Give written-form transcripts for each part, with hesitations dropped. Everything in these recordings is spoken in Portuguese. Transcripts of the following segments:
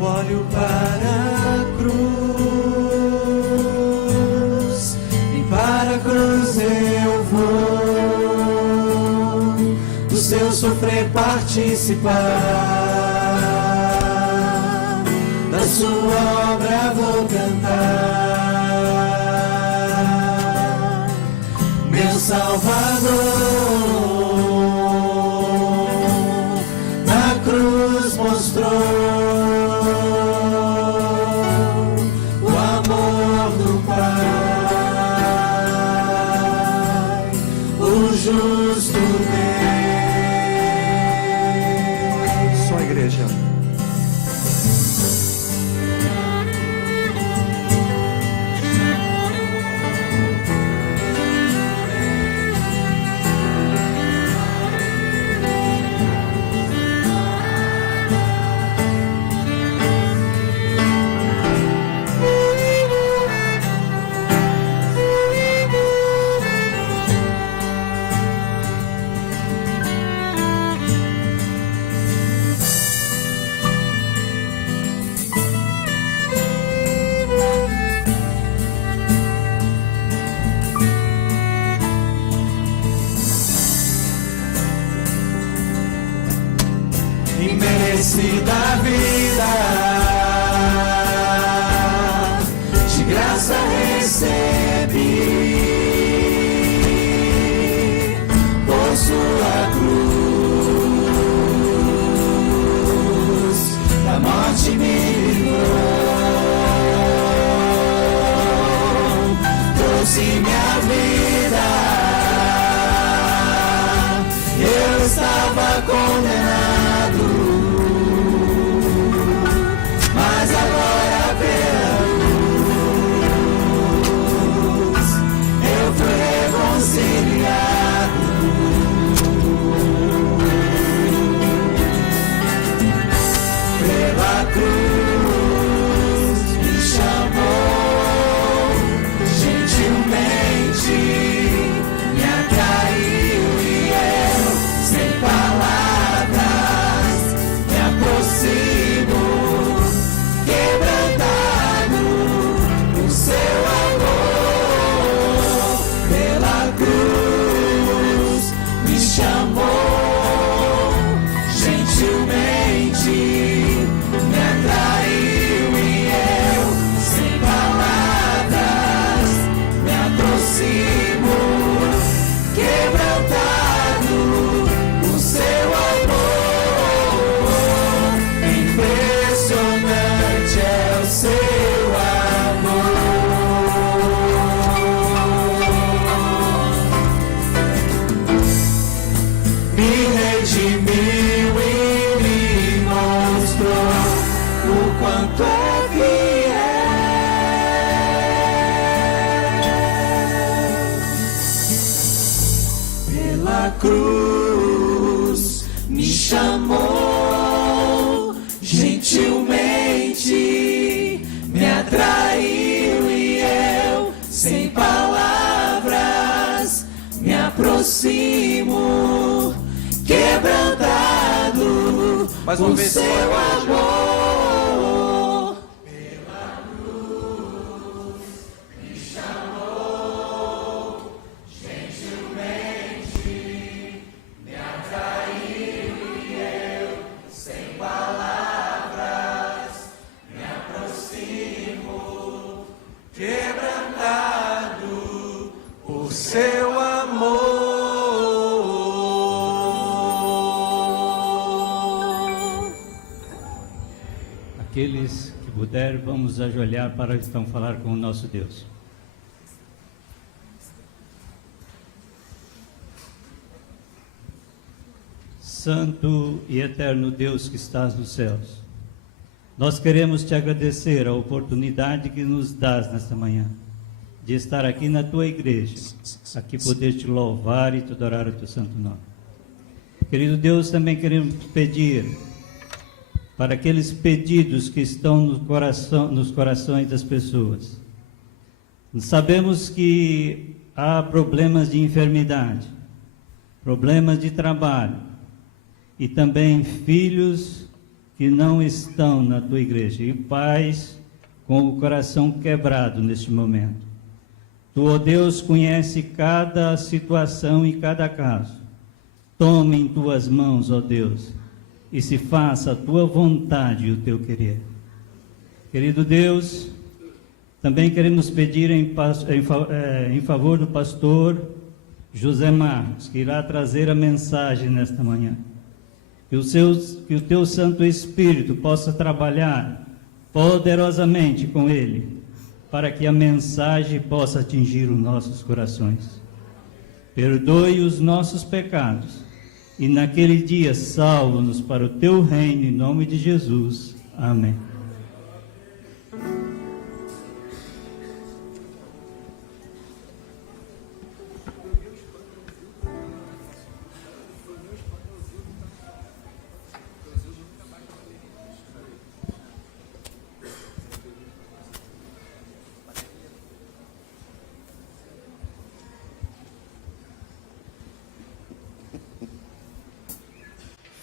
Eu olho para a cruz e para a cruz eu vou do seu sofrer participar, da sua obra vou cantar, meu Salvador na cruz mostrou justo Deus. Só a igreja. Imerecida vida, de graça recebi, por sua cruz, da morte me livrou, trouxe minha vida, eu estava condenado. Cruz me chamou, gentilmente me atraiu e eu, sem palavras, me aproximo, quebrantado por seu amor. Seu amor. Aqueles que puderem, vamos ajoelhar para então falar com o nosso Deus. Santo e eterno Deus que estás nos céus, nós queremos te agradecer a oportunidade que nos dás nesta manhã de estar aqui na tua igreja, aqui poder te louvar e te adorar o teu santo nome. Querido Deus, também queremos pedir para aqueles pedidos que estão nos corações das pessoas. Sabemos que há problemas de enfermidade, problemas de trabalho e também filhos que não estão na tua igreja e pais com o coração quebrado neste momento. Tu, ó Deus, conhece cada situação e cada caso. Toma em tuas mãos, ó Deus, e se faça a tua vontade e o teu querer. Querido Deus, também queremos pedir em favor do pastor José Marcos, que irá trazer a mensagem nesta manhã. Que o teu Santo Espírito possa trabalhar poderosamente com ele, para que a mensagem possa atingir os nossos corações. Perdoe os nossos pecados e naquele dia salva-nos para o teu reino, em nome de Jesus. Amém.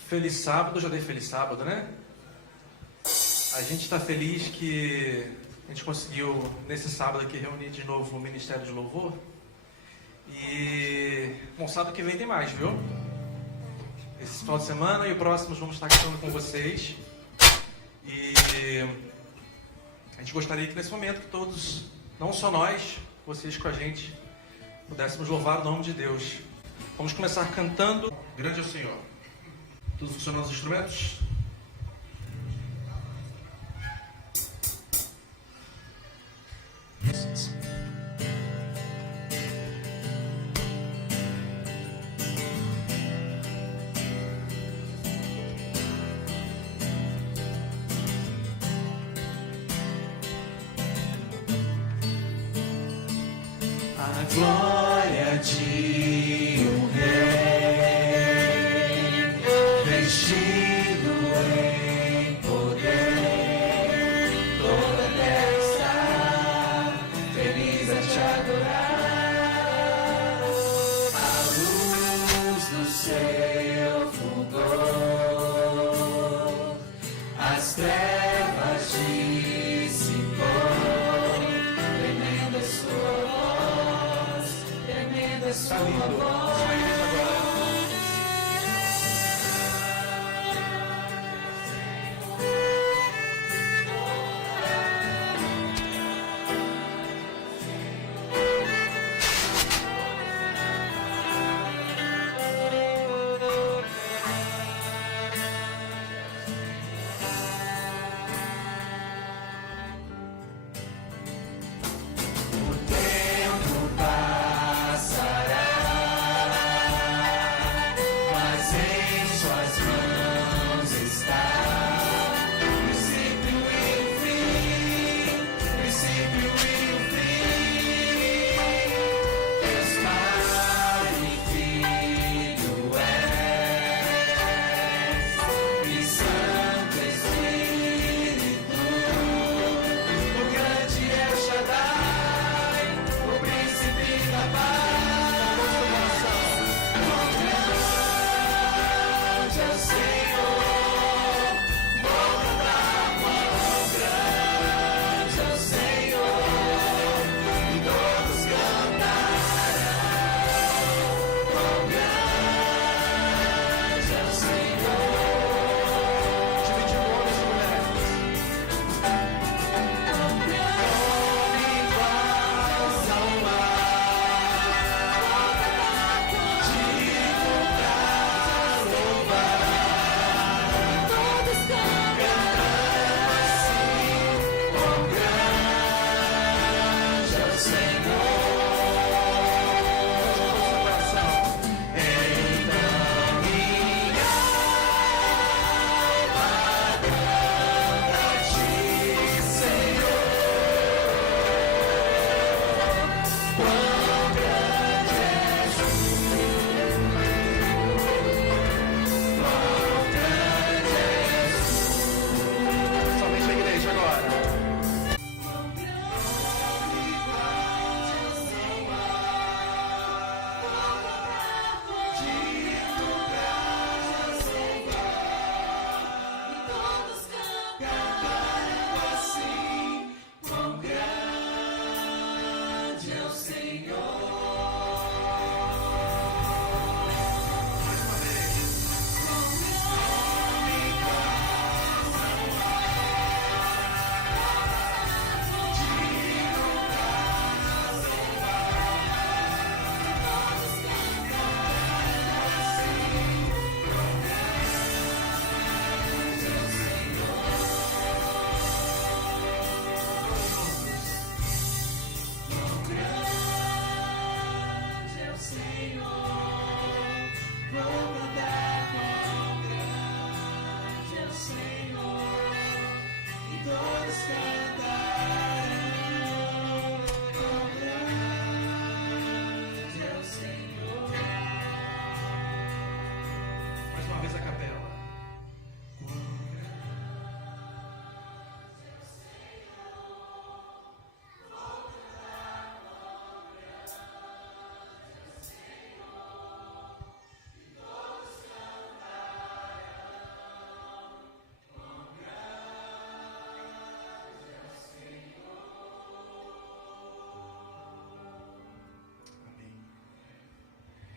Feliz sábado, já dei feliz sábado, né? A gente está feliz que a gente conseguiu, nesse sábado aqui, reunir de novo o Ministério de Louvor. E, bom, sábado que vem tem mais, viu? Esse final de semana e o próximo vamos estar cantando com vocês. E a gente gostaria que nesse momento que todos, não só nós, vocês com a gente, pudéssemos louvar o nome de Deus. Vamos começar cantando Grande é o Senhor. Tudo funcionando os instrumentos? A glória de um rei, vestido em poder, toda a terra está feliz a te adorar. A luz do seu fulgor, as trevas dissipou, tremenda sua voz, tremenda sua voz. O tempo passará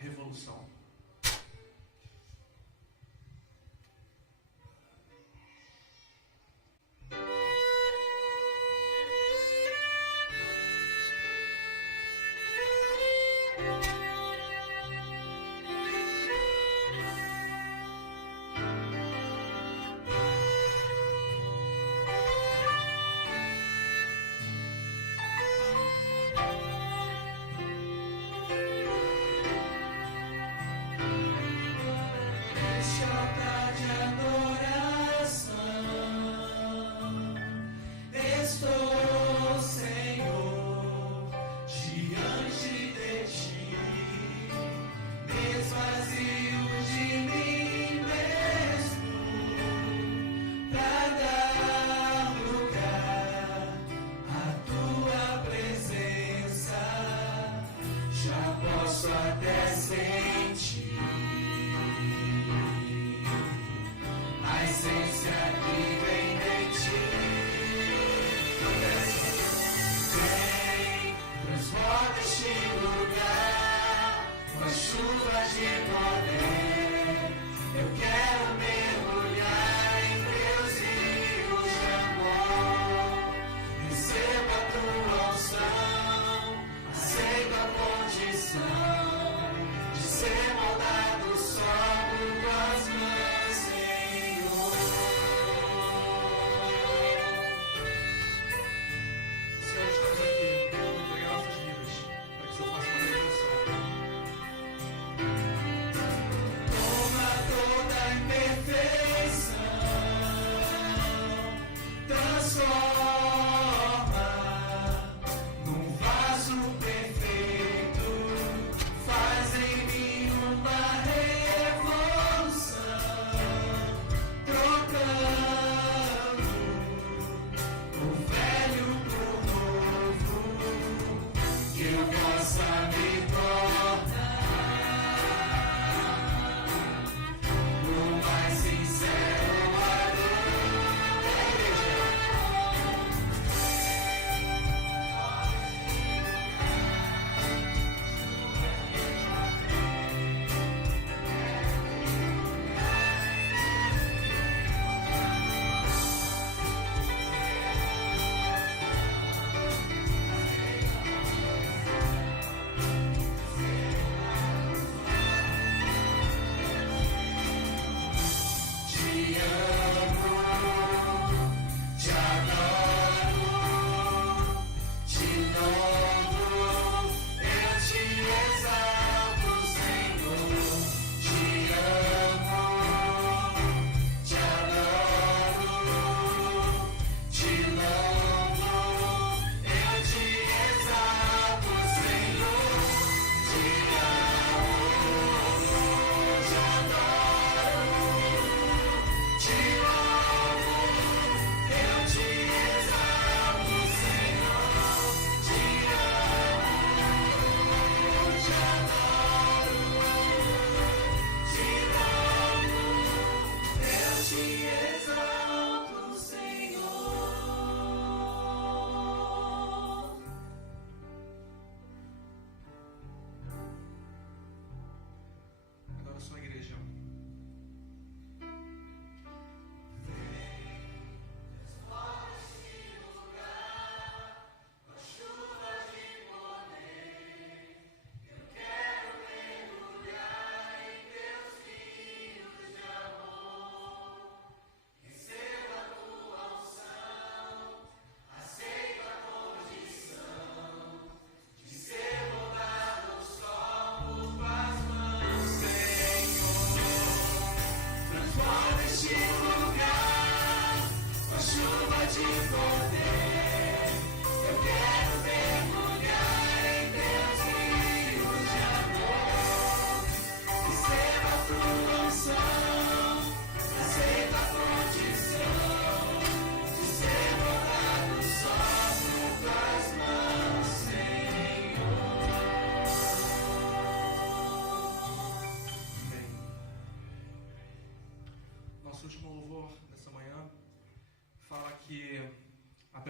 revolução.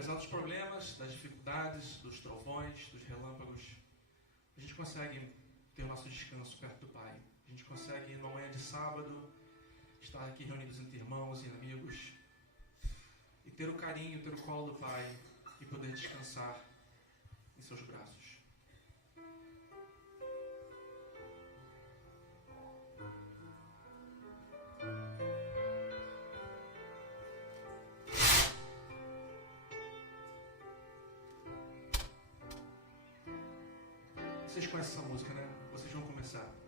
apesar dos problemas, das dificuldades, dos trovões, dos relâmpagos, a gente consegue ter o nosso descanso perto do Pai. A gente consegue, numa manhã de sábado, estar aqui reunidos entre irmãos e amigos e ter o carinho, ter o colo do Pai e poder descansar em seus braços. Vocês conhecem essa música, né? Vocês vão começar.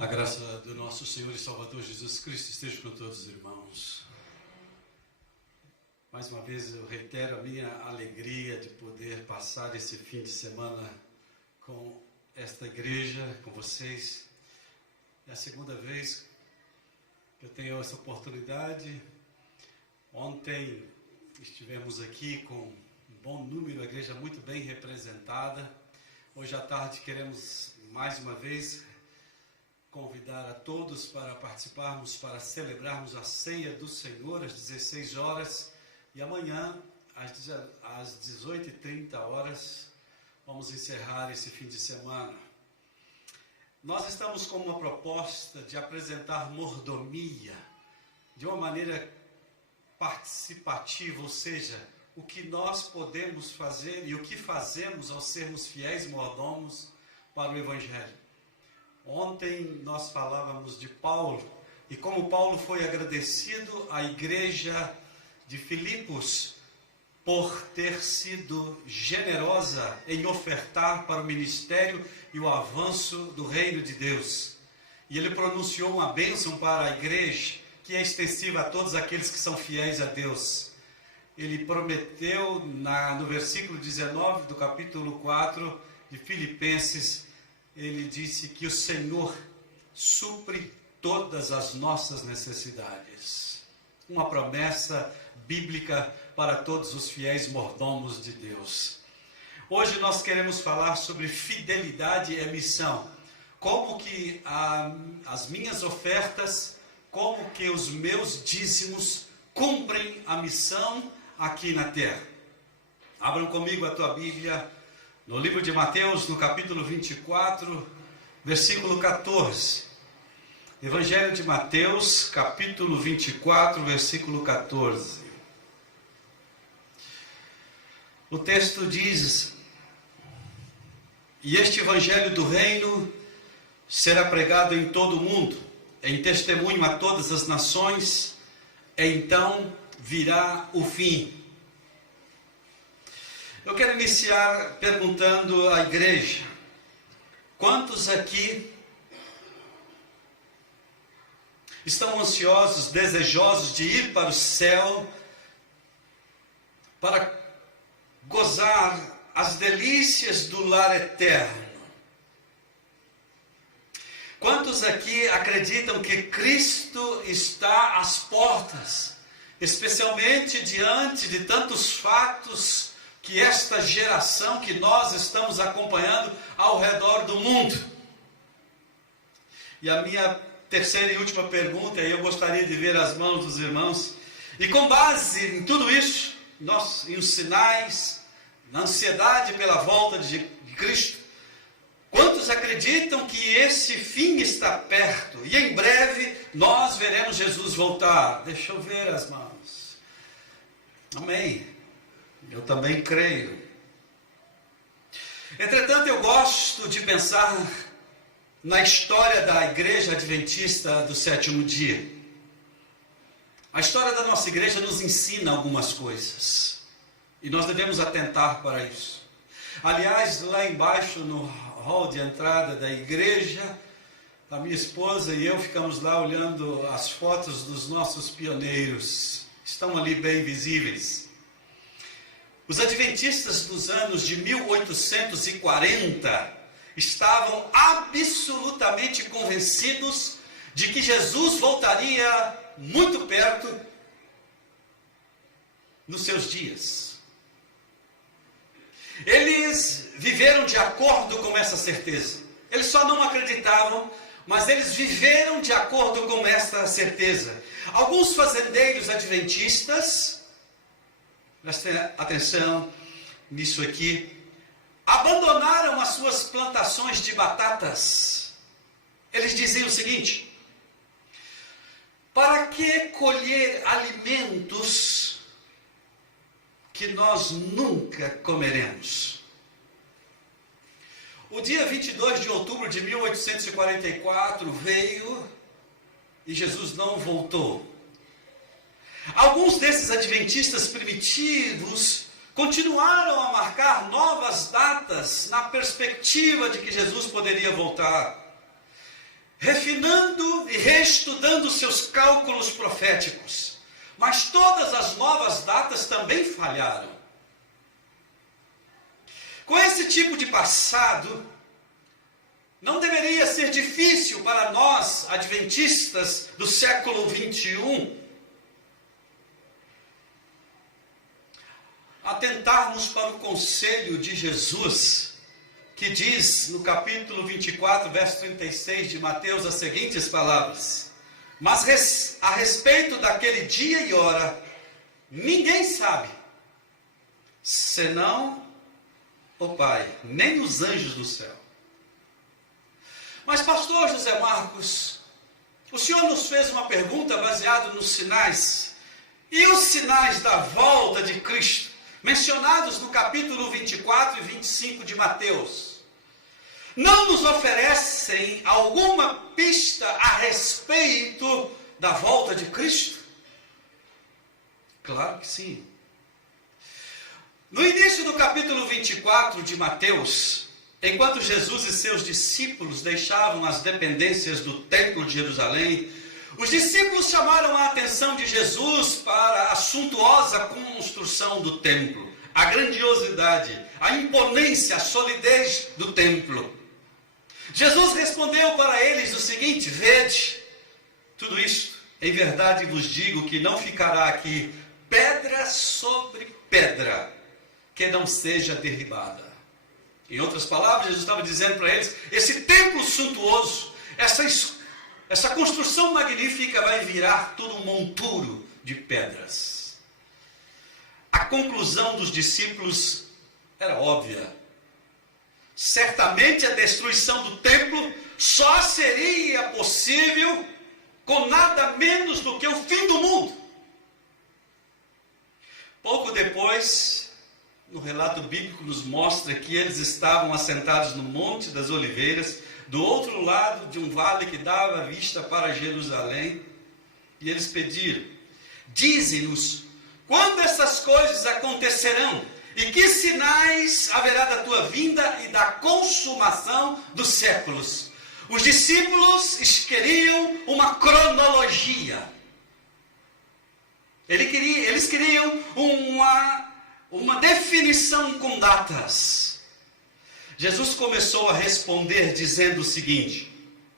A graça do nosso Senhor e Salvador Jesus Cristo esteja com todos os irmãos. Mais uma vez eu reitero a minha alegria de poder passar esse fim de semana com esta igreja, com vocês. É a segunda vez que eu tenho essa oportunidade. Ontem estivemos aqui com um bom número, a igreja muito bem representada. Hoje à tarde queremos mais uma vez convidar a todos para participarmos, para celebrarmos a ceia do Senhor às 16 horas. E amanhã, às 18h30, vamos encerrar esse fim de semana. Nós estamos com uma proposta de apresentar mordomia de uma maneira participativa, ou seja, o que nós podemos fazer e o que fazemos ao sermos fiéis mordomos para o Evangelho. Ontem nós falávamos de Paulo, e como Paulo foi agradecido à igreja de Filipos por ter sido generosa em ofertar para o ministério e o avanço do reino de Deus. E ele pronunciou uma bênção para a igreja, que é extensiva a todos aqueles que são fiéis a Deus. Ele prometeu no versículo 19 do capítulo 4 de Filipenses, ele disse que o Senhor supre todas as nossas necessidades. Uma promessa bíblica para todos os fiéis mordomos de Deus. Hoje nós queremos falar sobre fidelidade e missão. Como que as minhas ofertas, como que os meus dízimos cumprem a missão aqui na terra. Abram comigo a tua Bíblia no livro de Mateus, no capítulo 24, versículo 14. Evangelho de Mateus, capítulo 24, versículo 14. O texto diz: e este evangelho do reino será pregado em todo o mundo, em testemunho a todas as nações, e então virá o fim. Eu quero iniciar perguntando à igreja: quantos aqui estão ansiosos, desejosos de ir para o céu, para gozar as delícias do lar eterno? Quantos aqui acreditam que Cristo está às portas, especialmente diante de tantos fatos que esta geração que nós estamos acompanhando ao redor do mundo? E a minha terceira e última pergunta, e eu gostaria de ver as mãos dos irmãos, e com base em tudo isso, em os sinais, na ansiedade pela volta de Cristo, quantos acreditam que esse fim está perto e em breve nós veremos Jesus voltar? Deixa eu ver as mãos. Amém. Eu também creio. Entretanto, eu gosto de pensar na história da Igreja Adventista do Sétimo Dia. A história da nossa igreja nos ensina algumas coisas e nós devemos atentar para isso. Aliás, lá embaixo no hall de entrada da igreja, a minha esposa e eu ficamos lá olhando as fotos dos nossos pioneiros. Estão ali bem visíveis. Os adventistas dos anos de 1840 estavam absolutamente convencidos de que Jesus voltaria muito perto nos seus dias. Eles viveram de acordo com essa certeza. Eles só não acreditavam, mas eles viveram de acordo com essa certeza. Alguns fazendeiros adventistas, prestem atenção nisso aqui, abandonaram as suas plantações de batatas. Eles diziam o seguinte: para que colher alimentos que nós nunca comeremos? O dia 22 de outubro de 1844 veio e Jesus não voltou. Alguns desses adventistas primitivos continuaram a marcar novas datas na perspectiva de que Jesus poderia voltar, refinando e reestudando seus cálculos proféticos. mas todas as novas datas também falharam. Com esse tipo de passado, não deveria ser difícil para nós, adventistas do século 21, atentarmos para o conselho de Jesus, que diz no capítulo 24, verso 36 de Mateus, as seguintes palavras: mas a respeito daquele dia e hora, ninguém sabe, senão o Pai, nem os anjos do céu. Mas pastor José Marcos, o senhor nos fez uma pergunta baseada nos sinais. E os sinais da volta de Cristo, mencionados no capítulo 24 e 25 de Mateus, não nos oferecem alguma pista a respeito da volta de Cristo? Claro que sim. No início do capítulo 24 de Mateus, enquanto Jesus e seus discípulos deixavam as dependências do templo de Jerusalém, os discípulos chamaram a atenção de Jesus para a suntuosa construção do templo, a grandiosidade, a imponência, a solidez do templo. Jesus respondeu para eles o seguinte: vede, tudo isto, em verdade vos digo que não ficará aqui pedra sobre pedra que não seja derribada. Em outras palavras, Jesus estava dizendo para eles: esse templo suntuoso, essa construção magnífica vai virar todo um monturo de pedras. A conclusão dos discípulos era óbvia. Certamente a destruição do templo só seria possível com nada menos do que o fim do mundo. Pouco depois, no relato bíblico nos mostra que eles estavam assentados no Monte das Oliveiras, do outro lado de um vale que dava vista para Jerusalém, e eles pediram: dize-nos quando essas coisas acontecerão, e que sinais haverá da tua vinda e da consumação dos séculos. Os discípulos queriam uma cronologia. Eles queriam uma definição com datas. Jesus começou a responder dizendo o seguinte,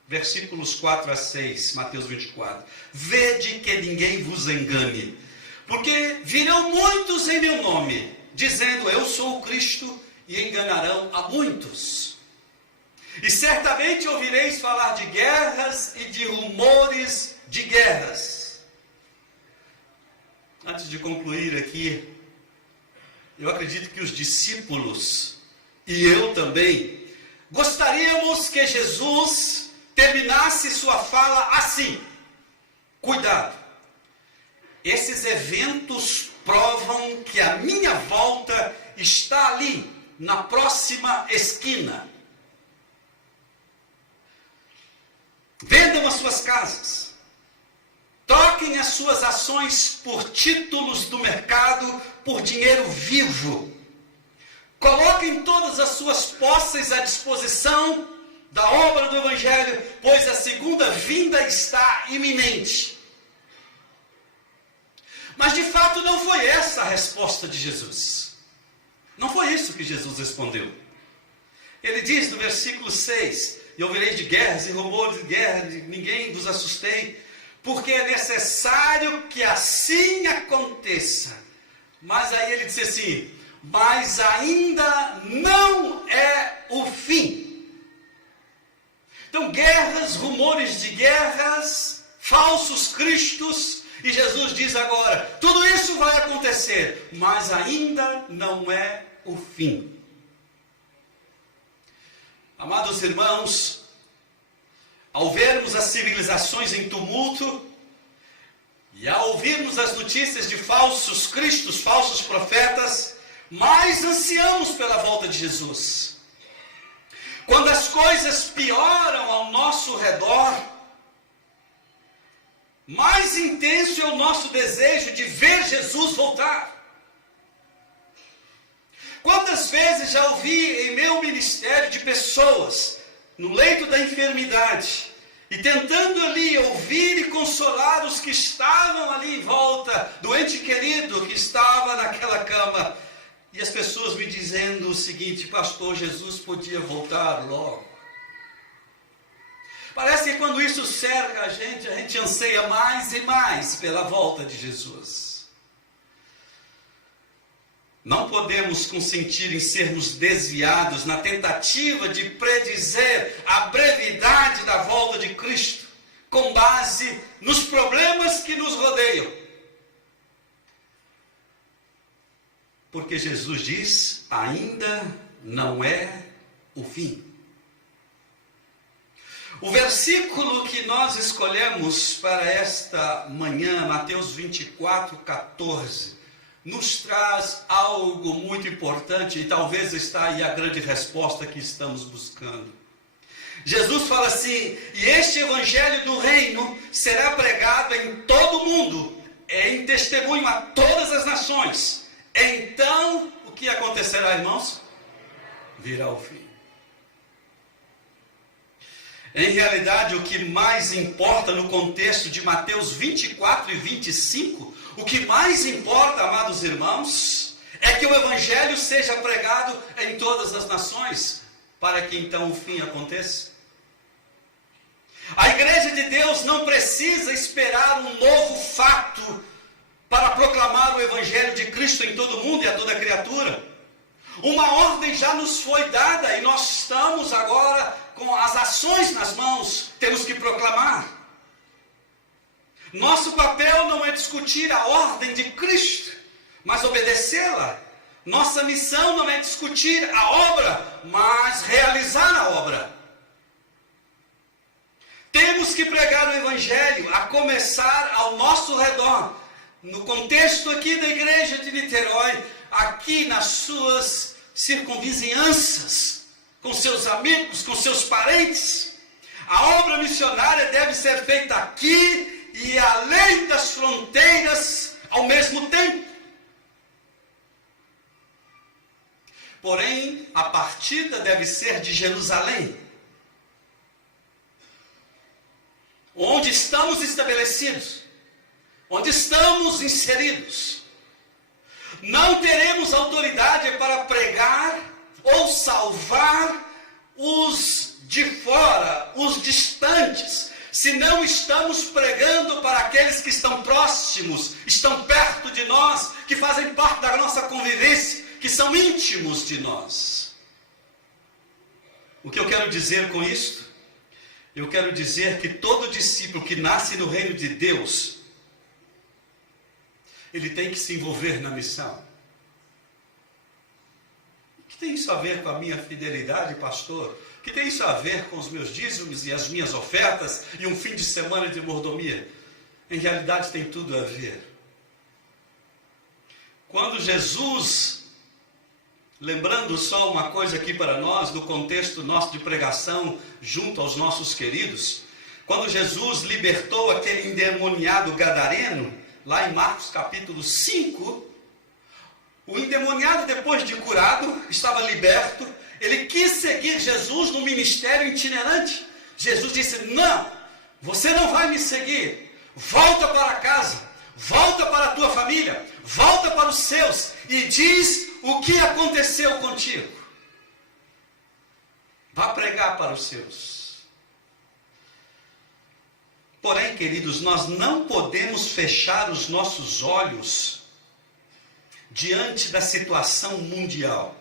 versículos 4 a 6, Mateus 24: vede que ninguém vos engane, porque virão muitos em meu nome, dizendo eu sou o Cristo, e enganarão a muitos. E certamente ouvireis falar de guerras e de rumores de guerras. Antes de concluir aqui, eu acredito que os discípulos, e eu também, gostaríamos que Jesus terminasse sua fala assim: cuidado, esses eventos provam que a minha volta está ali, na próxima esquina. Vendam as suas casas, troquem as suas ações por títulos do mercado, por dinheiro vivo. Coloquem todas as suas posses à disposição da obra do Evangelho, pois a segunda vinda está iminente. Mas de fato não foi essa a resposta de Jesus. Não foi isso que Jesus respondeu. Ele diz no versículo 6: e ouvireis de guerras e rumores de guerra, ninguém vos assustei, porque é necessário que assim aconteça. Mas aí ele disse assim: mas ainda não é o fim. Então, guerras, rumores de guerras, falsos cristos, e Jesus diz agora: tudo isso vai acontecer, mas ainda não é o fim. Amados irmãos, ao vermos as civilizações em tumulto, e ao ouvirmos as notícias de falsos cristos, falsos profetas, mais ansiamos pela volta de Jesus. Quando as coisas pioram ao nosso redor, mais intenso é o nosso desejo de ver Jesus voltar. Quantas vezes já ouvi em meu ministério de pessoas no leito da enfermidade, e tentando ali ouvir e consolar os que estavam ali em volta do ente querido que estava naquela cama. E as pessoas me dizendo o seguinte: pastor, Jesus podia voltar logo. Parece que quando isso cerca a gente anseia mais e mais pela volta de Jesus. Não podemos consentir em sermos desviados na tentativa de predizer a brevidade da volta de Cristo, com base nos problemas que nos rodeiam. Porque Jesus diz: ainda não é o fim. O versículo que nós escolhemos para esta manhã, Mateus 24, 14, nos traz algo muito importante, e talvez está aí a grande resposta que estamos buscando. Jesus fala assim: e este evangelho do reino será pregado em todo o mundo, em testemunho a todas as nações. Então, o que acontecerá, irmãos? Virá o fim. Em realidade, o que mais importa no contexto de Mateus 24 e 25, o que mais importa, amados irmãos, é que o evangelho seja pregado em todas as nações, para que então o fim aconteça. A igreja de Deus não precisa esperar um novo fato para proclamar o evangelho de Cristo em todo o mundo e a toda criatura. Uma ordem já nos foi dada e nós estamos agora com as ações nas mãos, temos que proclamar. Nosso papel não é discutir a ordem de Cristo, mas obedecê-la. Nossa missão não é discutir a obra, mas realizar a obra. Temos que pregar o evangelho, a começar ao nosso redor, no contexto aqui da igreja de Niterói, aqui nas suas circunvizinhanças, com seus amigos, com seus parentes. A obra missionária deve ser feita aqui e além das fronteiras ao mesmo tempo. Porém, a partida deve ser de Jerusalém, onde estamos estabelecidos, onde estamos inseridos. Não teremos autoridade para pregar ou salvar os de fora, os distantes, se não estamos pregando para aqueles que estão próximos, estão perto de nós, que fazem parte da nossa convivência, que são íntimos de nós. O que eu quero dizer com isto? Eu quero dizer que todo discípulo que nasce no reino de Deus, ele tem que se envolver na missão. O que tem isso a ver com a minha fidelidade, pastor? O que tem isso a ver com os meus dízimos e as minhas ofertas e um fim de semana de mordomia? Em realidade tem tudo a ver. Quando Jesus, lembrando só uma coisa aqui para nós, no contexto nosso de pregação junto aos nossos queridos, quando Jesus libertou aquele endemoniado gadareno, lá em Marcos capítulo 5, o endemoniado, depois de curado, estava liberto, ele quis seguir Jesus no ministério itinerante. Jesus disse: não, você não vai me seguir, volta para casa, volta para a tua família, volta para os seus e diz o que aconteceu contigo. Vá pregar para os seus. Porém, queridos, nós não podemos fechar os nossos olhos diante da situação mundial.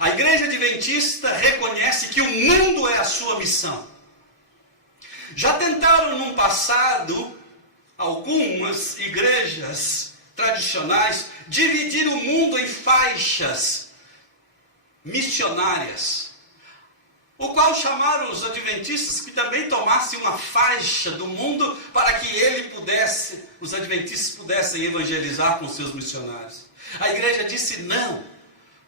A igreja adventista reconhece que o mundo é a sua missão. Já tentaram no passado, algumas igrejas tradicionais, dividir o mundo em faixas missionárias, o qual chamaram os adventistas que também tomassem uma faixa do mundo para que os adventistas pudessem evangelizar com seus missionários. A igreja disse não.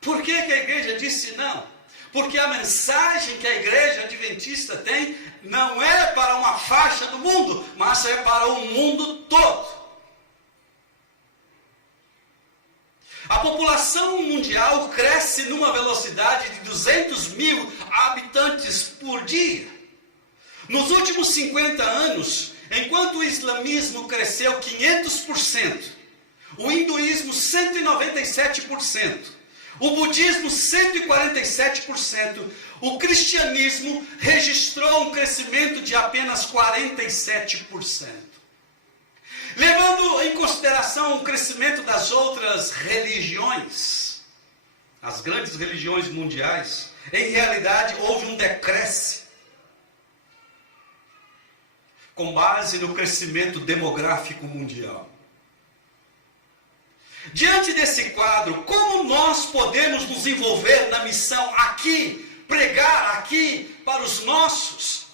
Por que a igreja disse não? Porque a mensagem que a igreja adventista tem não é para uma faixa do mundo, mas é para o mundo todo. A população mundial cresce numa velocidade de 200 mil habitantes por dia. Nos últimos 50 anos, enquanto o islamismo cresceu 500%, o hinduísmo 197%, o budismo 147%, o cristianismo registrou um crescimento de apenas 47%. Levando em consideração o crescimento das outras religiões, as grandes religiões mundiais, em realidade houve um decréscimo, com base no crescimento demográfico mundial. Diante desse quadro, como nós podemos nos envolver na missão aqui, pregar aqui para os nossos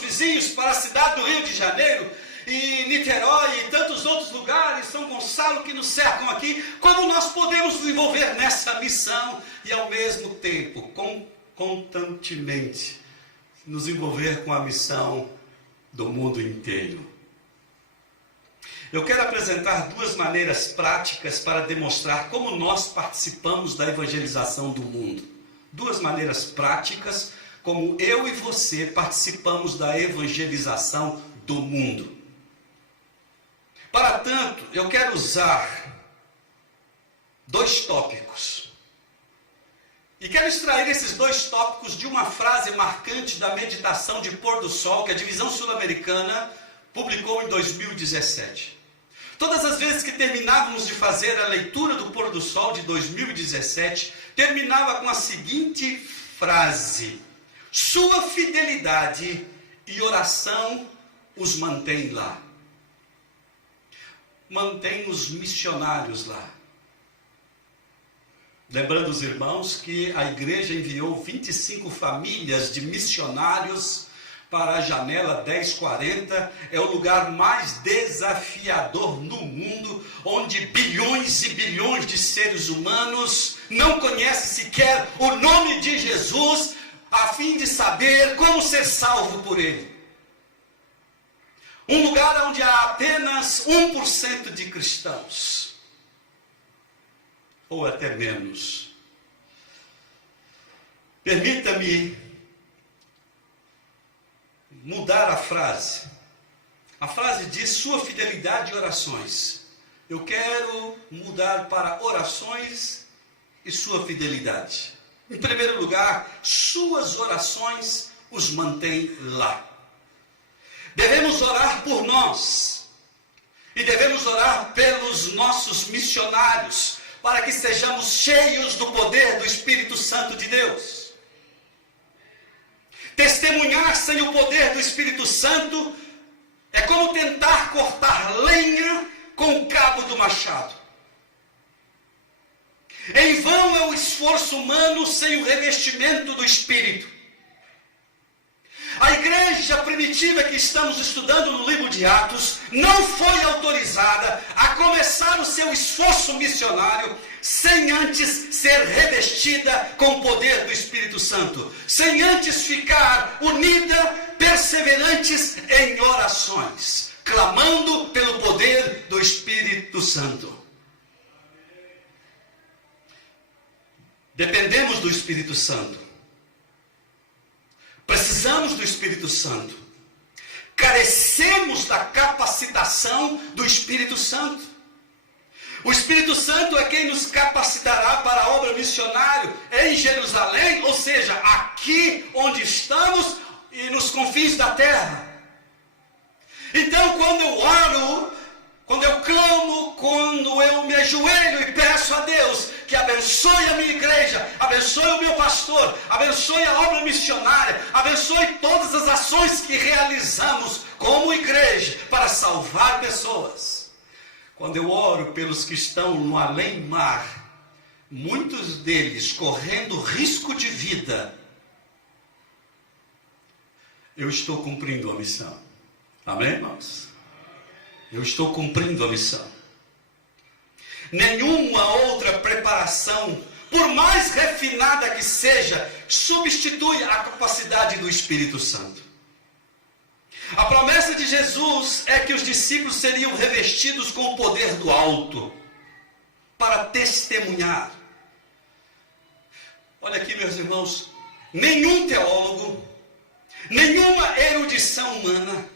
vizinhos, para a cidade do Rio de Janeiro, e Niterói e tantos outros lugares, São Gonçalo, que nos cercam aqui, como nós podemos nos envolver nessa missão e ao mesmo tempo, constantemente, nos envolver com a missão do mundo inteiro. Eu quero apresentar duas maneiras práticas para demonstrar como nós participamos da evangelização do mundo. Duas maneiras práticas como eu e você participamos da evangelização do mundo. Para tanto, eu quero usar dois tópicos. E quero extrair esses dois tópicos de uma frase marcante da meditação de pôr do sol que a Divisão Sul-Americana publicou em 2017. Todas as vezes que terminávamos de fazer a leitura do pôr do sol de 2017, terminava com a seguinte frase: sua fidelidade e oração os mantém lá. Mantém os missionários lá. Lembrando os irmãos que a igreja enviou 25 famílias de missionários para a janela 1040, é o lugar mais desafiador no mundo, onde bilhões e bilhões de seres humanos não conhecem sequer o nome de Jesus, a fim de saber como ser salvo por ele. Um lugar onde há apenas 1% de cristãos, ou até menos. Permita-me mudar a frase. A frase diz sua fidelidade e orações. Eu quero mudar para orações e sua fidelidade. Em primeiro lugar, suas orações os mantêm lá. Devemos orar por nós e devemos orar pelos nossos missionários, para que sejamos cheios do poder do Espírito Santo de Deus. Testemunhar sem o poder do Espírito Santo é como tentar cortar lenha com o cabo do machado. Em vão é o esforço humano sem o revestimento do Espírito. A igreja primitiva que estamos estudando no livro de Atos não foi autorizada a começar o seu esforço missionário sem antes ser revestida com o poder do Espírito Santo, sem antes ficar unida, perseverantes em orações, clamando pelo poder do Espírito Santo. Dependemos do Espírito Santo. Precisamos do Espírito Santo. Carecemos da capacitação do Espírito Santo. O Espírito Santo é quem nos capacitará para a obra missionária em Jerusalém, ou seja, aqui onde estamos e nos confins da terra. Então, quando eu oro, quando eu clamo, quando eu me ajoelho e peço a Deus que abençoe a minha igreja, abençoe o meu pastor, abençoe a obra missionária, abençoe todas as ações que realizamos como igreja para salvar pessoas. Quando eu oro pelos que estão no além-mar, muitos deles correndo risco de vida, eu estou cumprindo a missão. Amém, irmãos? Eu estou cumprindo a missão. Nenhuma outra preparação, por mais refinada que seja, substitui a capacidade do Espírito Santo. A promessa de Jesus é que os discípulos seriam revestidos com o poder do alto, para testemunhar. Olha aqui, meus irmãos, nenhum teólogo, nenhuma erudição humana,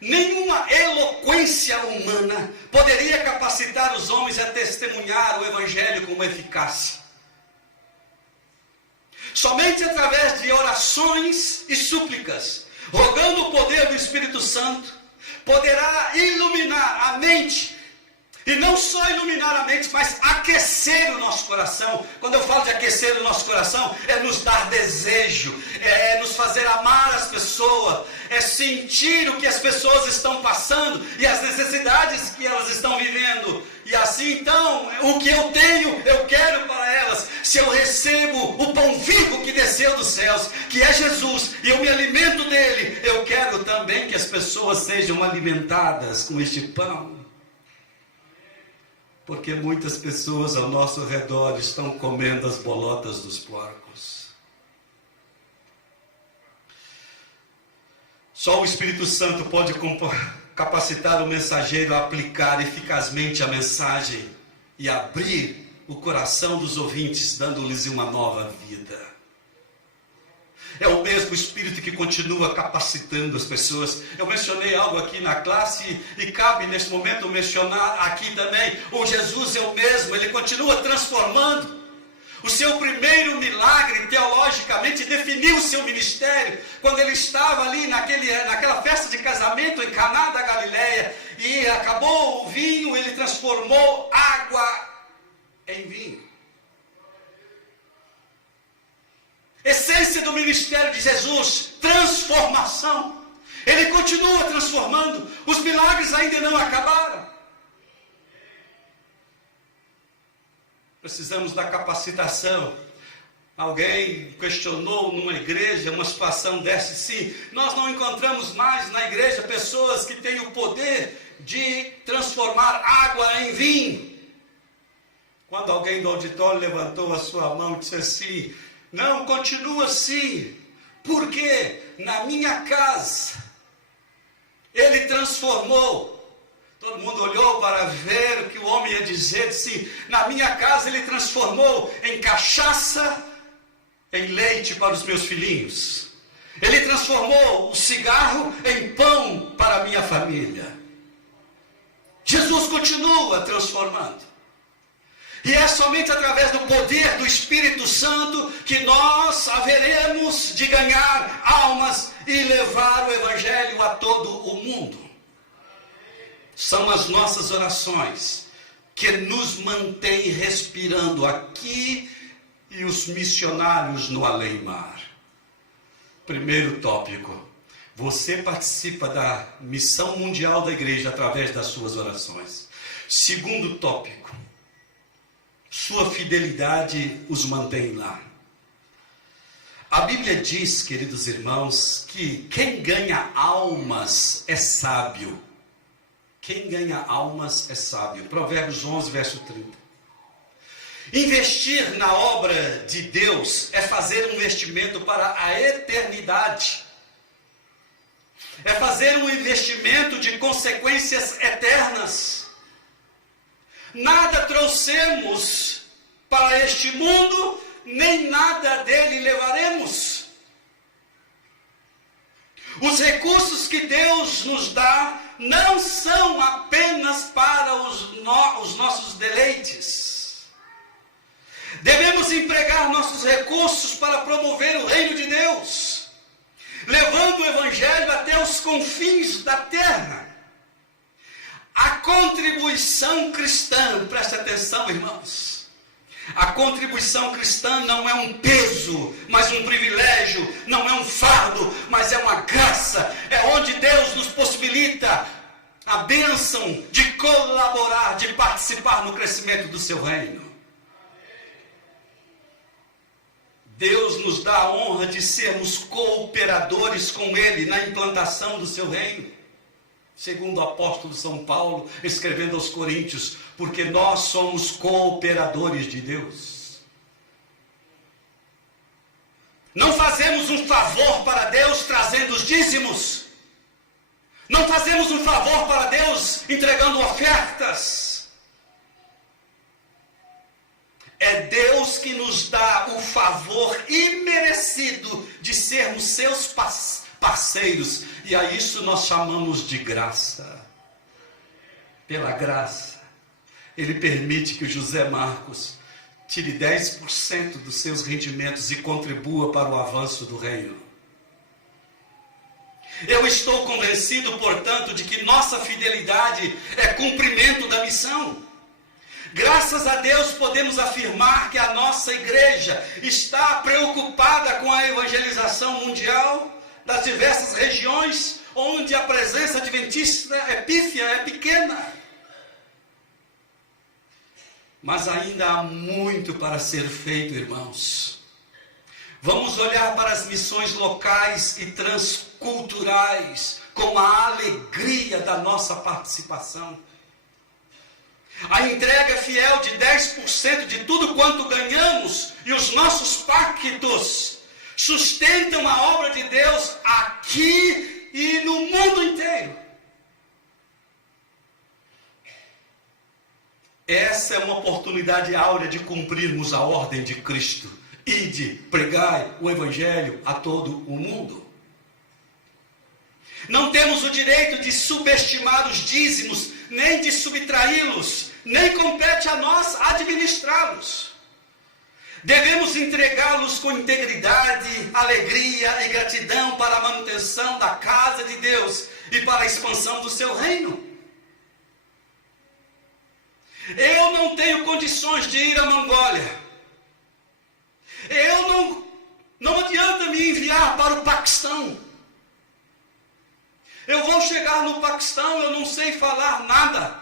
nenhuma eloquência humana poderia capacitar os homens a testemunhar o Evangelho com eficácia. Somente através de orações e súplicas, rogando o poder do Espírito Santo, poderá iluminar a mente. E não só iluminar a mente, mas aquecer o nosso coração. Quando eu falo de aquecer o nosso coração, é nos dar desejo, é nos fazer amar as pessoas, é sentir o que as pessoas estão passando e as necessidades que elas estão vivendo. E assim então, o que eu tenho, eu quero para elas. Se eu recebo o pão vivo que desceu dos céus, que é Jesus, e eu me alimento dele, eu quero também que as pessoas sejam alimentadas com este pão. Porque muitas pessoas ao nosso redor estão comendo as bolotas dos porcos. Só o Espírito Santo pode capacitar o mensageiro a aplicar eficazmente a mensagem e abrir o coração dos ouvintes, dando-lhes uma nova vida. É o mesmo Espírito que continua capacitando as pessoas. Eu mencionei algo aqui na classe e cabe nesse momento mencionar aqui também. O Jesus é o mesmo, ele continua transformando. O seu primeiro milagre, teologicamente, definiu o seu ministério. Quando ele estava ali naquela festa de casamento em Caná da Galileia e acabou o vinho, ele transformou água em vinho. Essência do ministério de Jesus, transformação. Ele continua transformando. Os milagres ainda não acabaram. Precisamos da capacitação. Alguém questionou numa igreja uma situação dessa, sim. Nós não encontramos mais na igreja pessoas que têm o poder de transformar água em vinho. Quando alguém do auditório levantou a sua mão e disse assim: não, continua assim, porque na minha casa ele transformou. Todo mundo olhou para ver o que o homem ia dizer, disse: na minha casa ele transformou em cachaça, em leite para os meus filhinhos. Ele transformou o cigarro em pão para a minha família. Jesus continua transformando. E é somente através do poder do Espírito Santo que nós haveremos de ganhar almas e levar o Evangelho a todo o mundo. São as nossas orações que nos mantêm respirando aqui e os missionários no além-mar. Primeiro tópico: você participa da missão mundial da igreja através das suas orações. Segundo tópico: sua fidelidade os mantém lá. A Bíblia diz, queridos irmãos, que quem ganha almas é sábio. Quem ganha almas é sábio. Provérbios 11, verso 30. Investir na obra de Deus é fazer um investimento para a eternidade. É fazer um investimento de consequências eternas. Nada trouxemos para este mundo, nem nada dele levaremos. Os recursos que Deus nos dá não são apenas para os nossos deleites. Devemos empregar nossos recursos para promover o reino de Deus, levando o Evangelho até os confins da terra. A contribuição cristã, preste atenção, irmãos, a contribuição cristã não é um peso, mas um privilégio, não é um fardo, mas é uma graça, é onde Deus nos possibilita a bênção de colaborar, de participar no crescimento do seu reino. Deus nos dá a honra de sermos cooperadores com Ele na implantação do seu reino. Segundo o apóstolo São Paulo, escrevendo aos Coríntios, porque nós somos cooperadores de Deus. Não fazemos um favor para Deus trazendo os dízimos. Não fazemos um favor para Deus entregando ofertas. É Deus que nos dá o favor imerecido de sermos seus parceiros, e a isso nós chamamos de graça. Pela graça, Ele permite que o José Marcos tire 10% dos seus rendimentos e contribua para o avanço do reino. Eu estou convencido, portanto, de que nossa fidelidade é cumprimento da missão. Graças a Deus podemos afirmar que a nossa igreja está preocupada com a evangelização mundial das diversas regiões onde a presença adventista é pífia, é pequena. Mas ainda há muito para ser feito, irmãos. Vamos olhar para as missões locais e transculturais com a alegria da nossa participação. A entrega fiel de 10% de tudo quanto ganhamos e os nossos pactos sustentam a obra de Deus aqui e no mundo inteiro. Essa é uma oportunidade áurea de cumprirmos a ordem de Cristo. Ide, pregai o Evangelho a todo o mundo. Não temos o direito de subestimar os dízimos, nem de subtraí-los, nem compete a nós administrá-los. Devemos entregá-los com integridade, alegria e gratidão para a manutenção da casa de Deus e para a expansão do seu reino. Eu não tenho condições de ir à Mongólia. Não adianta me enviar para o Paquistão. Eu vou chegar no Paquistão, eu não sei falar nada.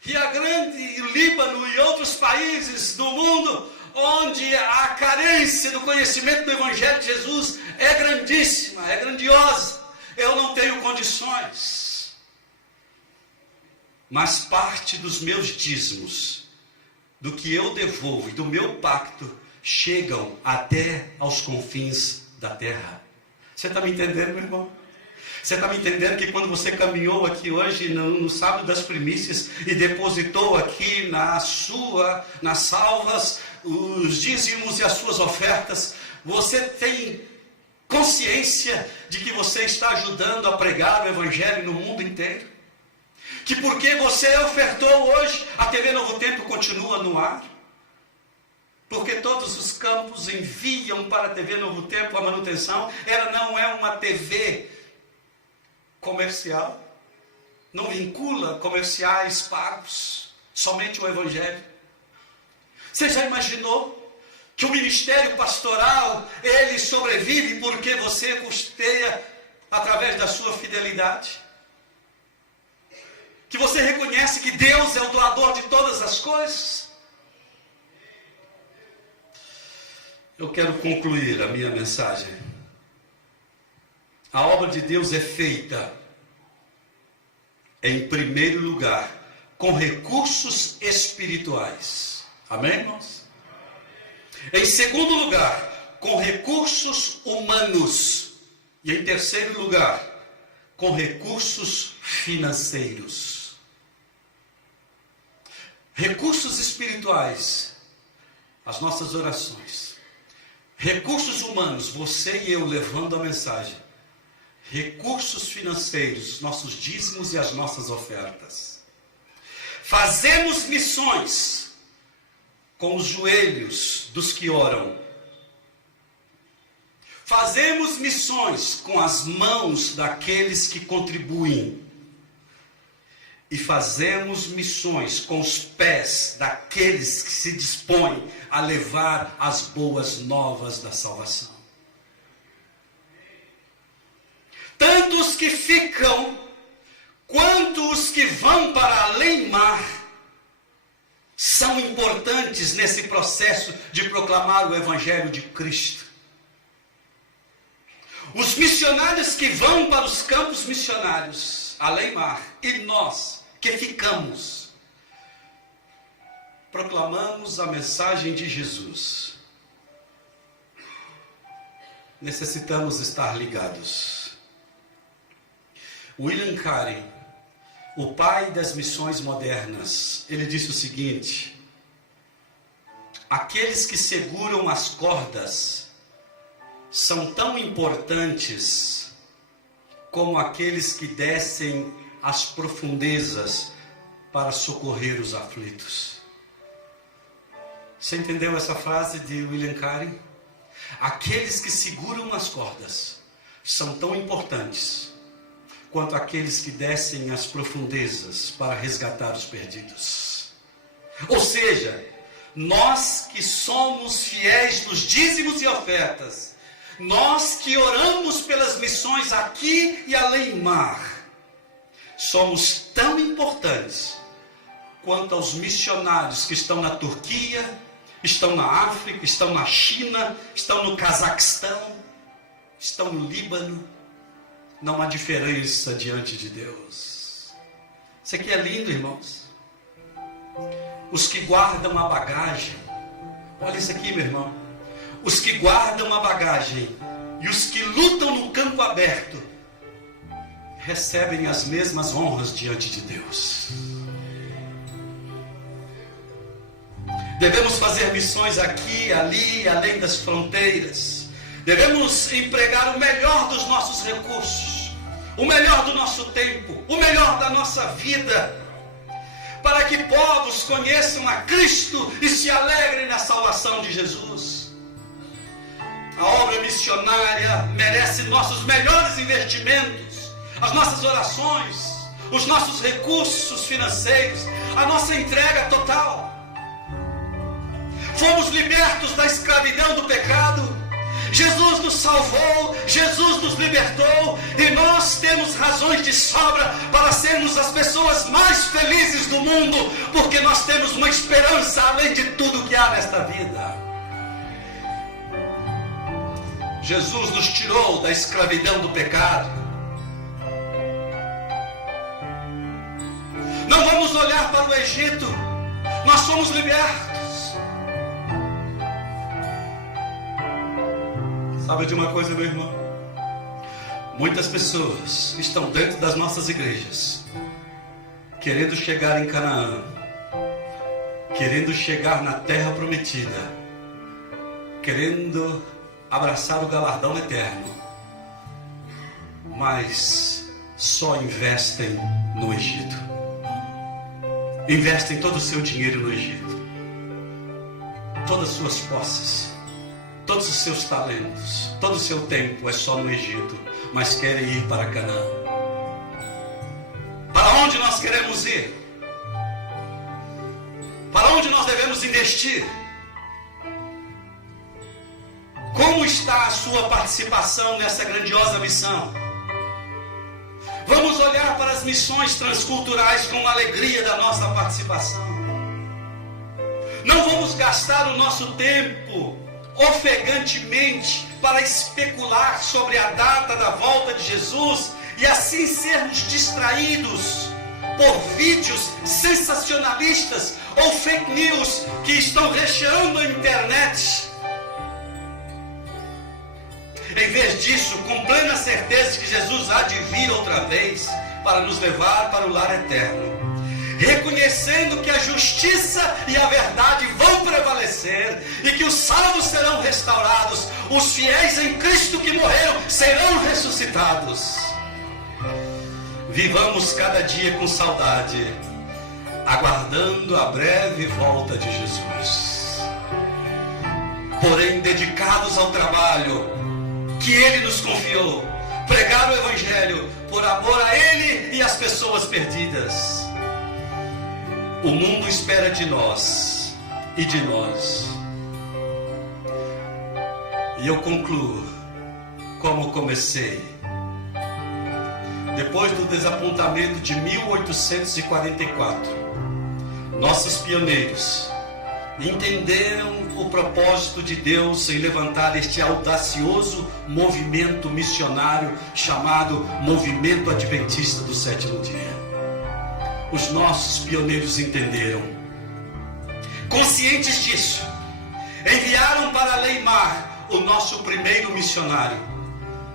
Rio Grande, Líbano e outros países do mundo onde a carência do conhecimento do Evangelho de Jesus é grandíssima, é grandiosa. Eu não tenho condições. Mas parte dos meus dízimos, do que eu devolvo e do meu pacto, chegam até aos confins da terra. Você está me entendendo, meu irmão? Você está me entendendo que quando você caminhou aqui hoje no sábado das primícias e depositou aqui nas salvas os dízimos e as suas ofertas, você tem consciência de que você está ajudando a pregar o Evangelho no mundo inteiro? Que porque você ofertou hoje, a TV Novo Tempo continua no ar? Porque todos os campos enviam para a TV Novo Tempo a manutenção. Ela não é uma TV comercial. Não vincula comerciais pagos. Somente o Evangelho. Você já imaginou que o ministério pastoral, ele sobrevive porque você custeia através da sua fidelidade? Que você reconhece que Deus é o doador de todas as coisas? Eu quero concluir a minha mensagem. A obra de Deus é feita, em primeiro lugar, com recursos espirituais. Amém, irmãos? Em segundo lugar, com recursos humanos. E em terceiro lugar, com recursos financeiros. Recursos espirituais, as nossas orações. Recursos humanos, você e eu levando a mensagem. Recursos financeiros, nossos dízimos e as nossas ofertas. Fazemos missões com os joelhos dos que oram. Fazemos missões com as mãos daqueles que contribuem. E fazemos missões com os pés daqueles que se dispõem a levar as boas novas da salvação. Tanto os que ficam, quanto os que vão para além mar, são importantes nesse processo de proclamar o Evangelho de Cristo. Os missionários que vão para os campos missionários, além mar, e nós que ficamos, proclamamos a mensagem de Jesus. Necessitamos estar ligados. William Carey, o pai das missões modernas, ele disse o seguinte: aqueles que seguram as cordas são tão importantes como aqueles que descem às profundezas para socorrer os aflitos. Você entendeu essa frase de William Carey? Aqueles que seguram as cordas são tão importantes quanto aqueles que descem às profundezas para resgatar os perdidos. Ou seja, nós que somos fiéis nos dízimos e ofertas, nós que oramos pelas missões aqui e além-mar, somos tão importantes quanto aos missionários que estão na Turquia, estão na África, estão na China, estão no Cazaquistão, estão no Líbano. Não há diferença diante de Deus. Isso aqui é lindo, irmãos. Os que guardam a bagagem, olha isso aqui, meu irmão. Os que guardam a bagagem e os que lutam no campo aberto recebem as mesmas honras diante de Deus. Devemos fazer missões aqui, ali, além das fronteiras. Devemos empregar o melhor dos nossos recursos, o melhor do nosso tempo, o melhor da nossa vida, para que povos conheçam a Cristo e se alegrem na salvação de Jesus. A obra missionária merece nossos melhores investimentos, as nossas orações, os nossos recursos financeiros, a nossa entrega total. Fomos libertos da escravidão do pecado. Jesus nos salvou, Jesus nos libertou, e nós temos razões de sobra para sermos as pessoas mais felizes do mundo, porque nós temos uma esperança além de tudo que há nesta vida. Jesus nos tirou da escravidão do pecado. Não vamos olhar para o Egito, nós somos libertos. Sabe de uma coisa, meu irmão? Muitas pessoas estão dentro das nossas igrejas, querendo chegar em Canaã, querendo chegar na terra prometida, querendo abraçar o galardão eterno, mas só investem no Egito. Investem todo o seu dinheiro no Egito, todas as suas posses, todos os seus talentos, todo o seu tempo é só no Egito, mas querem ir para Canaã. Para onde nós queremos ir? Para onde nós devemos investir? Como está a sua participação nessa grandiosa missão? Vamos olhar para as missões transculturais com a alegria da nossa participação. Não vamos gastar o nosso tempo ofegantemente para especular sobre a data da volta de Jesus e assim sermos distraídos por vídeos sensacionalistas ou fake news que estão recheando a internet. Em vez disso, com plena certeza de que Jesus há de vir outra vez para nos levar para o lar eterno, reconhecendo que a justiça e a verdade vão prevalecer e que os salvos serão restaurados, os fiéis em Cristo que morreram serão ressuscitados. Vivamos cada dia com saudade, aguardando a breve volta de Jesus. Porém, dedicados ao trabalho que Ele nos confiou, pregar o Evangelho por amor a Ele e às pessoas perdidas. O mundo espera de nós e de nós. E eu concluo como comecei. Depois do desapontamento de 1844, nossos pioneiros entenderam o propósito de Deus em levantar este audacioso movimento missionário chamado Movimento Adventista do Sétimo Dia. Os nossos pioneiros entenderam. Conscientes disso, enviaram para além-mar o nosso primeiro missionário,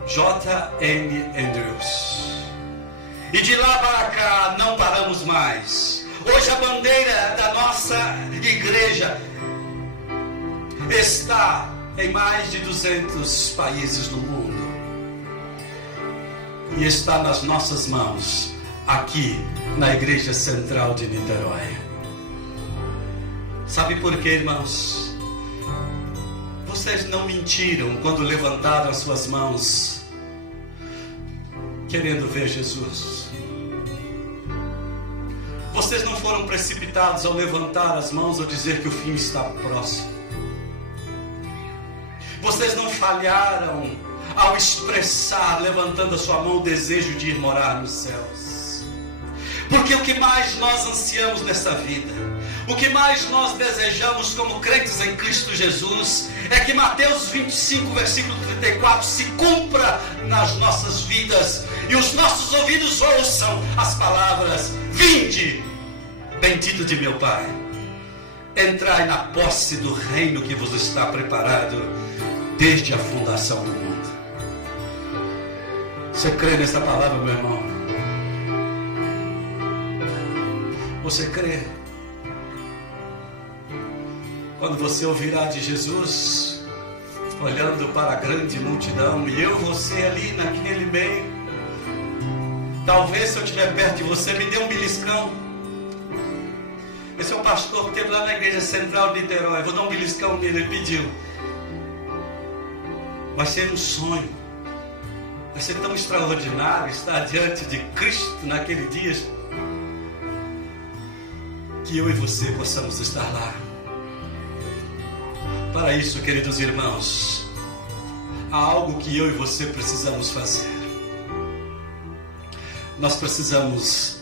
J.M. Andrews. E de lá para cá não paramos mais. Hoje a bandeira da nossa igreja está em mais de 200 países no mundo. E está nas nossas mãos, aqui na Igreja Central de Niterói. Sabe por quê, irmãos? Vocês não mentiram quando levantaram as suas mãos, querendo ver Jesus. Vocês não foram precipitados ao levantar as mãos ou dizer que o fim está próximo. Vocês não falharam ao expressar, levantando a sua mão, o desejo de ir morar nos céus. Porque o que mais nós ansiamos nessa vida, o que mais nós desejamos como crentes em Cristo Jesus, é que Mateus 25, versículo 34 se cumpra nas nossas vidas e os nossos ouvidos ouçam as palavras: vinde, bendito de meu Pai, entrai na posse do reino que vos está preparado desde a fundação do mundo. Você crê nessa palavra, meu irmão? Você crê? Quando você ouvirá de Jesus, olhando para a grande multidão, e eu, você ali naquele meio, talvez se eu estiver perto de você, me dê um beliscão. Esse é um pastor que teve lá na Igreja Central de Niterói, eu vou dar um beliscão nele, ele pediu. Vai ser um sonho, vai ser tão extraordinário estar diante de Cristo naquele dia, que eu e você possamos estar lá. Para isso, queridos irmãos, há algo que eu e você precisamos fazer. Nós precisamos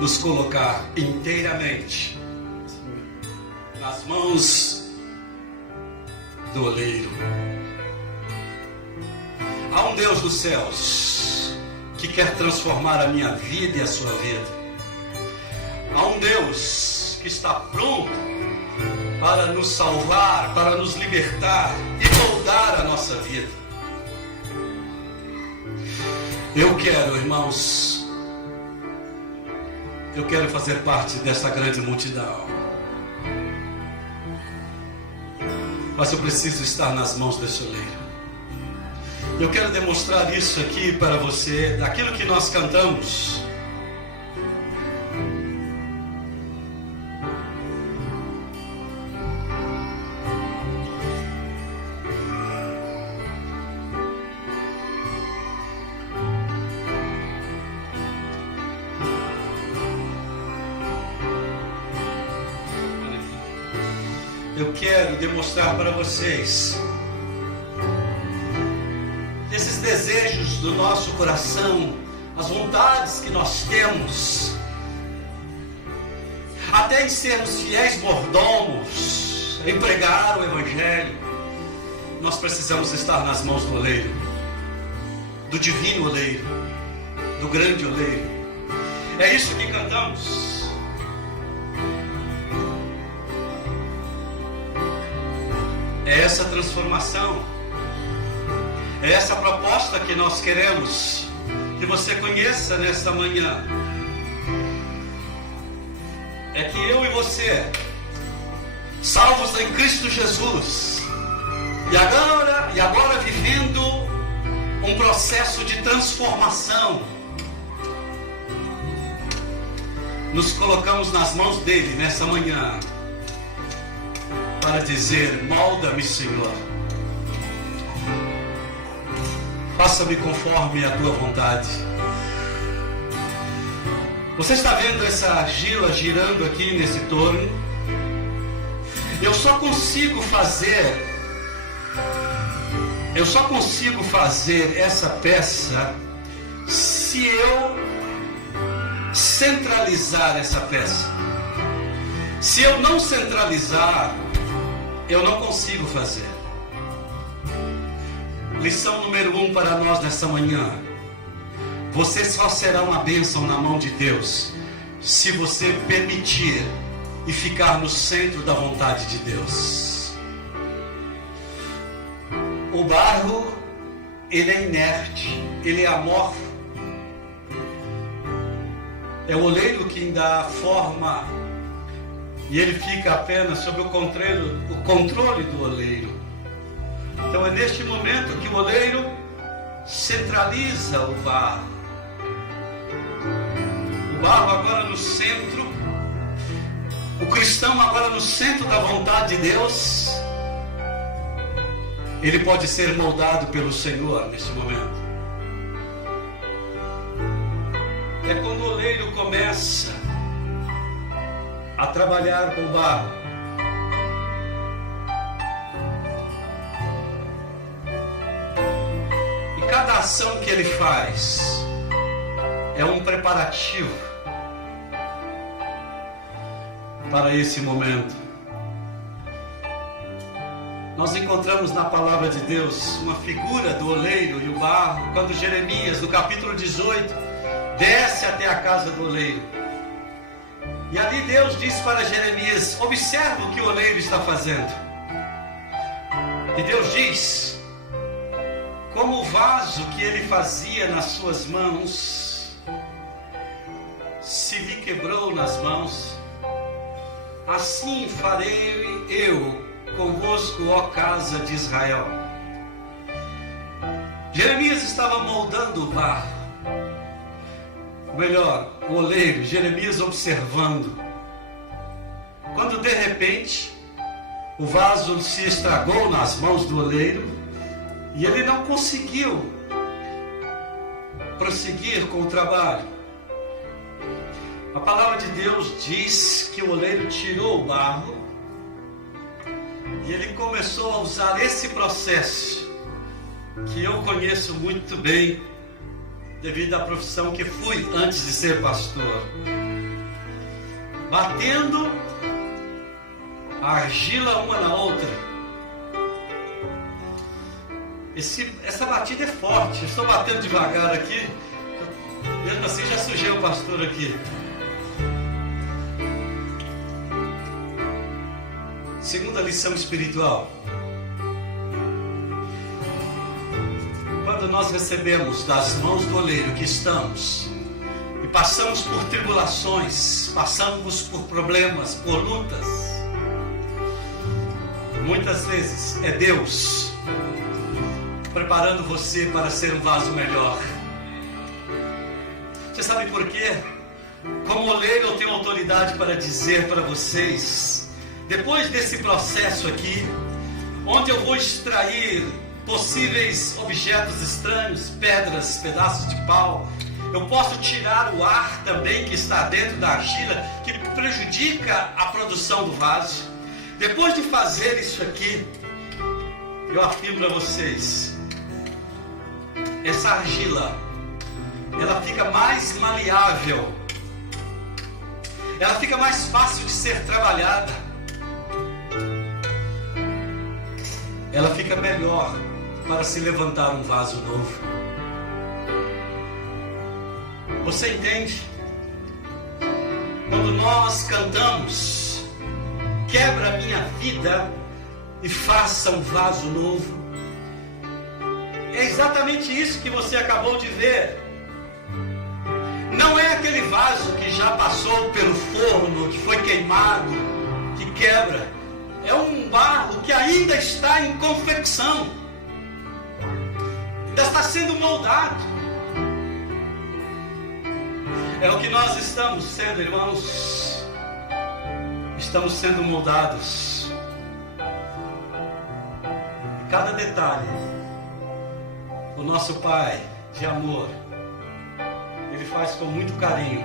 nos colocar inteiramente nas mãos do oleiro. Há um Deus dos céus que quer transformar a minha vida e a sua vida. Há um Deus que está pronto para nos salvar, para nos libertar e moldar a nossa vida. Eu quero, irmãos, eu quero fazer parte dessa grande multidão. Mas eu preciso estar nas mãos desse oleiro. Eu quero demonstrar isso aqui para você, daquilo que nós cantamos. Eu quero demonstrar para vocês esses desejos do nosso coração, as vontades que nós temos, até em sermos fiéis mordomos, em pregar o Evangelho. Nós precisamos estar nas mãos do oleiro, do divino oleiro, do grande oleiro. É isso que cantamos. É essa transformação, é essa proposta que nós queremos que você conheça nesta manhã. É que eu e você, salvos em Cristo Jesus, e agora vivendo um processo de transformação, nos colocamos nas mãos dele nessa manhã, para dizer: molda-me, Senhor, faça-me conforme a tua vontade. Você está vendo essa argila girando aqui nesse torno? Eu só consigo fazer essa peça se eu centralizar essa peça. Se eu não centralizar, eu não consigo fazer. Lição número 1 para nós nessa manhã: você só será uma bênção na mão de Deus se você permitir e ficar no centro da vontade de Deus. O barro, ele é inerte, ele é amorfo. É o oleiro quem dá forma e ele fica apenas sob o controle do oleiro. Então é neste momento que o oleiro centraliza o barro. O barro agora no centro, o cristão agora no centro da vontade de Deus, ele pode ser moldado pelo Senhor neste momento. É quando o oleiro começa a trabalhar com o barro. E cada ação que ele faz é um preparativo para esse momento. Nós encontramos na palavra de Deus uma figura do oleiro e o barro, quando Jeremias, no capítulo 18, desce até a casa do oleiro. E ali Deus diz para Jeremias: observa o que o oleiro está fazendo. E Deus diz: como o vaso que ele fazia nas suas mãos se lhe quebrou nas mãos, assim farei eu convosco, ó casa de Israel. Jeremias estava moldando o barro. Melhor, o oleiro, Jeremias observando. Quando de repente o vaso se estragou nas mãos do oleiro e ele não conseguiu prosseguir com o trabalho. A palavra de Deus diz que o oleiro tirou o barro e ele começou a usar esse processo que eu conheço muito bem, devido à profissão que fui antes de ser pastor. Batendo a argila uma na outra. Essa batida é forte. Eu estou batendo devagar aqui. Mesmo assim já sujei o pastor aqui. Segunda lição espiritual. Quando nós recebemos das mãos do oleiro que estamos e passamos por tribulações, passamos por problemas, por lutas, muitas vezes é Deus preparando você para ser um vaso melhor. Você sabe por quê? Como oleiro eu tenho autoridade para dizer para vocês, depois desse processo aqui, onde eu vou extrair possíveis objetos estranhos, pedras, pedaços de pau, eu posso tirar o ar também que está dentro da argila, que prejudica a produção do vaso. Depois de fazer isso aqui, eu afirmo para vocês, essa argila, ela fica mais maleável, ela fica mais fácil de ser trabalhada, ela fica melhor para se levantar um vaso novo. Você entende? Quando nós cantamos, quebra a minha vida e faça um vaso novo, é exatamente isso que você acabou de ver. Não é aquele vaso que já passou pelo forno, que foi queimado, que quebra. É um barro que ainda está em confecção, ainda está sendo moldado. É o que nós estamos sendo, irmãos. Estamos sendo moldados. Cada detalhe, o nosso Pai de amor, Ele faz com muito carinho,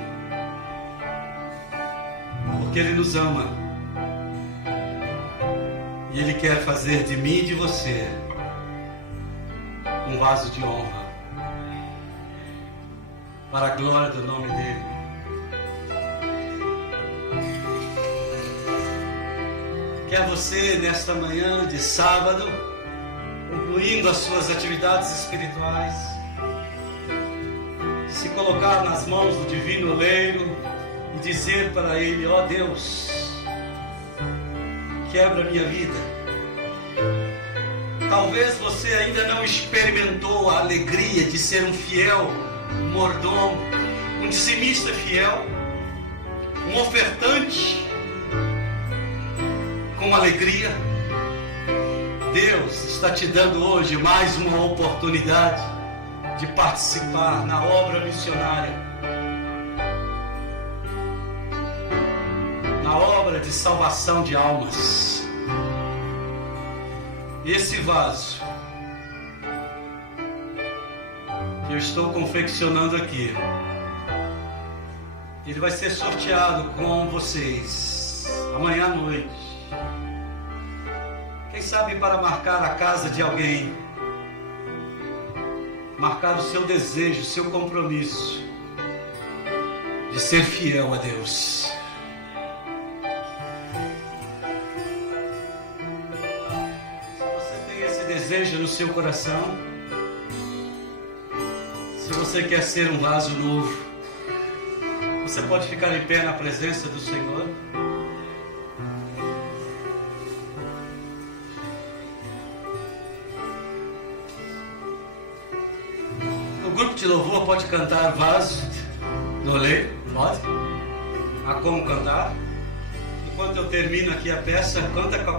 porque Ele nos ama. E Ele quer fazer de mim e de você um vaso de honra, para a glória do nome dEle. Quer você, nesta manhã de sábado, concluindo as suas atividades espirituais, se colocar nas mãos do divino oleiro e dizer para Ele: ó Deus, quebra a minha vida. Talvez você ainda não experimentou a alegria de ser um fiel mordomo, um dizimista fiel, um ofertante, com alegria. Deus está te dando hoje mais uma oportunidade de participar na obra missionária, na obra de salvação de almas. Esse vaso que eu estou confeccionando aqui, ele vai ser sorteado com vocês amanhã à noite. Quem sabe para marcar a casa de alguém, marcar o seu desejo, o seu compromisso de ser fiel a Deus. Se você tem esse desejo no seu coração, se você quer ser um vaso novo, você pode ficar em pé na presença do Senhor. O grupo de louvor pode cantar Vaso do Oleiro, pode? Há como cantar? Enquanto eu termino aqui a peça, canta com a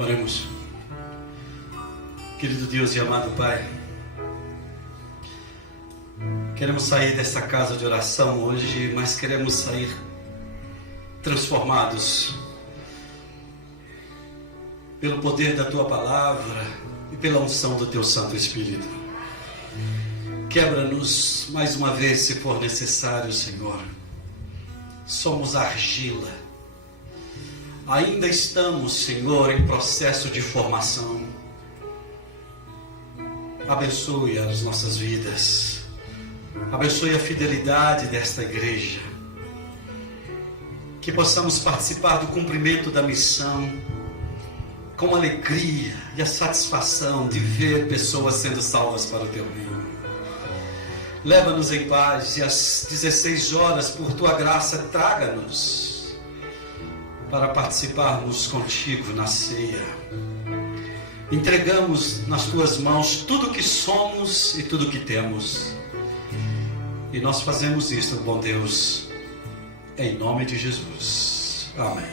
Oremos. Querido Deus e amado Pai, Queremos sair desta casa de oração hoje, mas queremos sair transformados pelo poder da Tua palavra e pela unção do Teu Santo Espírito. Quebra-nos mais uma vez se for necessário, Senhor. Somos argila. Ainda estamos, Senhor, em processo de formação. Abençoe as nossas vidas. Abençoe a fidelidade desta igreja. Que possamos participar do cumprimento da missão com alegria e a satisfação de ver pessoas sendo salvas para o Teu reino. Leva-nos em paz e às 16 horas, por Tua graça, traga-nos para participarmos contigo na ceia. Entregamos nas Tuas mãos tudo o que somos e tudo o que temos. E nós fazemos isto, bom Deus, em nome de Jesus. Amém.